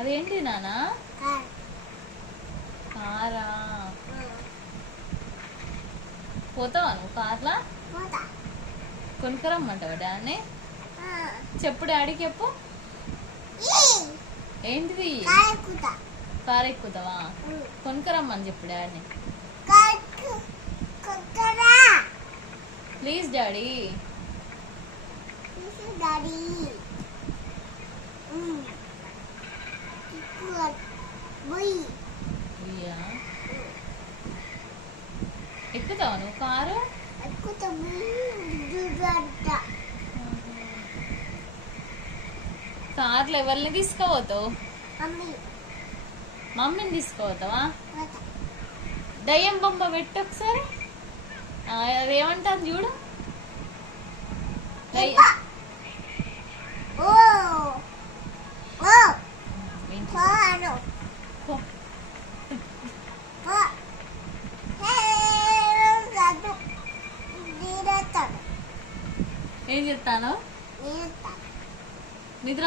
అదేంటి నానా? కారా? పోతావా నువ్వు కార్లా? కొనుక్కరమ్మంటావా డాడీని? చెప్పు డాడీకి చెప్పు. ఏంటిది? కారు ఎక్కుతావా? కొనుక్కరమ్మని చెప్పు డాడీని. Please daddy. ఎక్కుతావా నువ్వు కారు? కార్లో ఎవరిని తీసుకోపోతావు? మమ్మీని తీసుకోపోతావా? దయ్యం బొమ్మ పెట్టు ఒకసారి. అదేమంటాను చూడు. ఏం చెప్తాను? నిద్ర